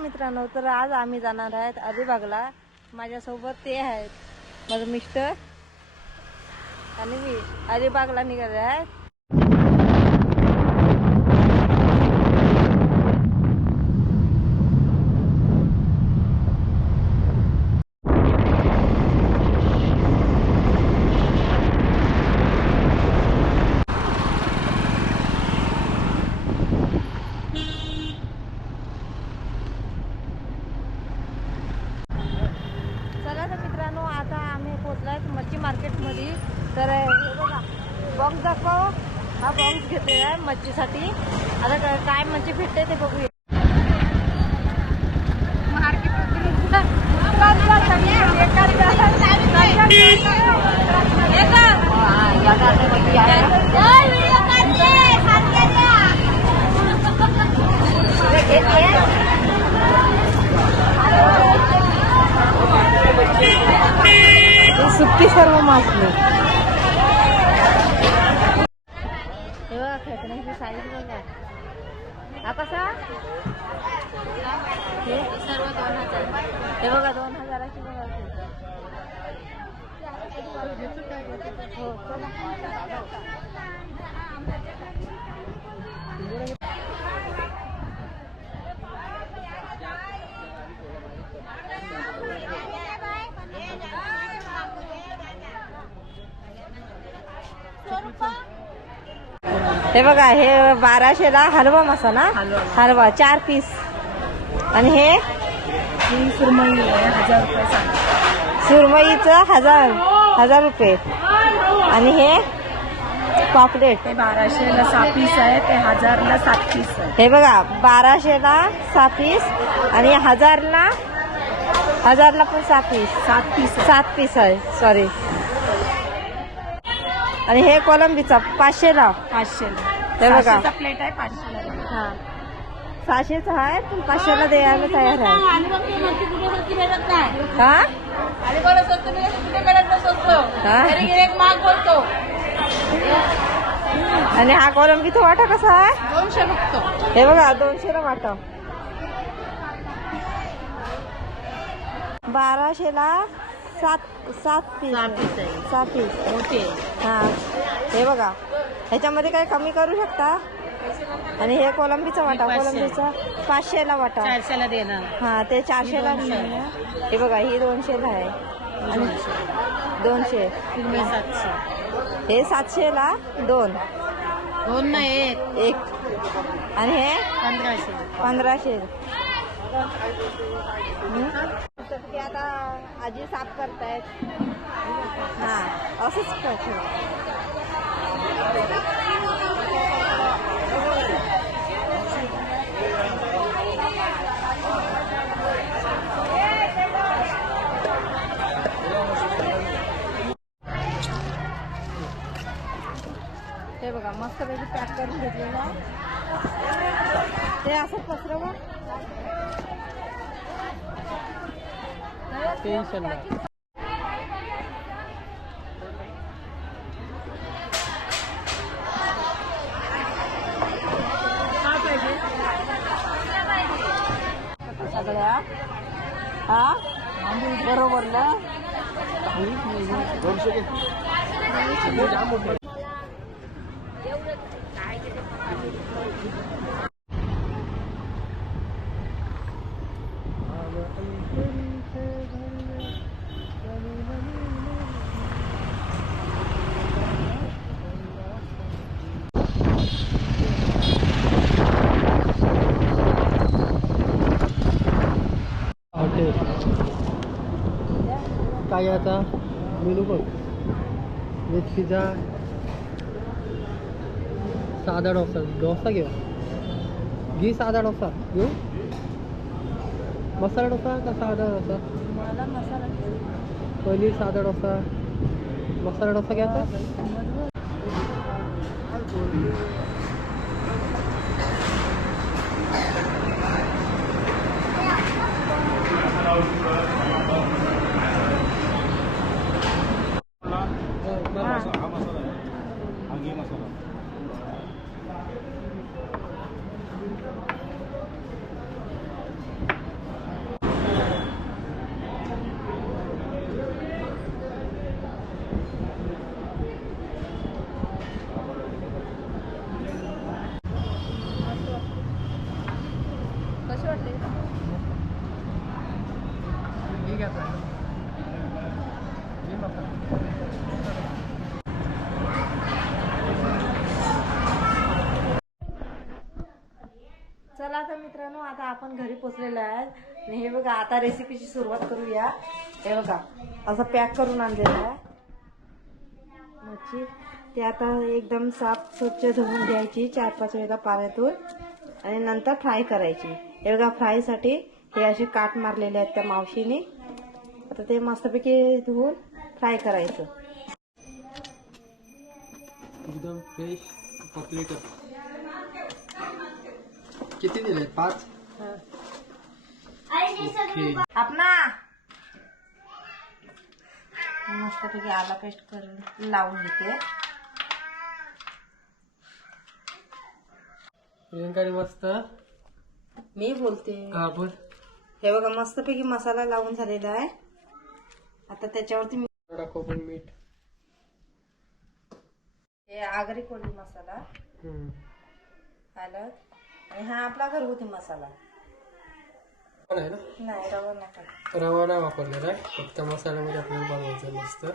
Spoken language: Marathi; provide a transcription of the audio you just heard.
मित्रांनो तर आज आम्ही जाणार आहेत अलिबागला. माझ्यासोबत ते आहेत माझं मिस्टर आणि मी अलिबागला निघाले आहेत. हा बॉक्स घेतलेला आहे मच्छीसाठी. आता काय मच्छी भेटते ते बघूया. सुट्टी सर्व मासली बघा खेकड्यांची साईज बघा. हा कसा हे सर्व दोन हजार हे बघा दोन हजाराची बघा. हो. हे बघा हे बाराशेला हलवा मसाला. हलवा चार पीस. आणि हे? सुरमई हजार रुपये सुरमईचं हजार हजार रुपये. आणि हे? पॉपलेट. ते बाराशेला सहा पीस आहे ते हजारला सात पीस आहे. हे बघा बाराशेला सहा पीस आणि हजारला हजारला पण सहा पीस. सात पीस सात पीस आहे सॉरी आणि हे कोलंबीचा पाचशेला पाचशेला हे बघा. प्लेट आहे पाचशेला हा. सहाशेचा आहे पण पाचशेला द्यायला तयार आहे. हा? हा? आणि हा कोलंबीचा वाटा कसा आहे? दोनशे फक्त. हे बघा दोनशेला वाटा. बाराशेला सात सात पीस. सहा पीस आहे. सात पीस. मोठे हा. हे बघा. ह्याच्यामध्ये काही कमी करू शकता? आणि हे कोलंबीचा वाटा पाचशे. कोलंबीचा पाचशेला वाटा. चारशेला देणार. हा ते चारशेला ही दोनशे. नाही. हे बघा ही दोनशेला आहे. आणि दोनशे. सातशे. हे सातशेला दोन. दोन ना एक. एक. आणि हे? पंधराशे. पंधराशे. हं? तर ते आता आजी साफ करतायत. हा. असंच करतो. हे बघा मस्तपैकी पॅक करून घेतलेलं. ते असं पसरवा. टेन्शन सगळ्या हा बरोबर ना हॉटेल आता. मेनू बघ. व्हेज पिझ्झा साधा डोसा. डोसा घेऊ घे साधा डोसा. घेऊ? मसाला डोसा का साधा डोसा? पनीर साधा डोसा. मसाला डोसा घ्यायचा? वाटले. आता. चला तर मित्रांनो आता आपण घरी पोचलेलो आहे. आणि हे बघा आता रेसिपीची सुरुवात करूया. हे बघा असं पॅक करून आणलेलं आहे. मच्छी. ते आता एकदम साफ स्वच्छ धुवून घ्यायची चार पाच वेळेला पाण्यातून. आणि नंतर फ्राय करायची. हे बघा फ्रायसाठी हे असे काट मारलेले आहेत त्या मावशीने. आता ते मस्तपैकी धुवून फ्राय करायचं. एकदम फ्रेश किती दिले? पाच? आपना मस्तपैकी आला पेस्ट करून लावून घेते. मस्त. मी बोलते. हा बोल. हे बघा मस्तपैकी मसाला लावून झालेला आहे. आता त्याच्यावरती मी थोडा कोकण मीठ. हे आगरी कोळी मसाला. आणि हा आपला घरगुती मसाला. पण आहे ना? नाही रवा नका. रवा नाही वापरलेला आहे. फक्त मसाल्यामध्ये आपल्याला बनवायचं मस्त.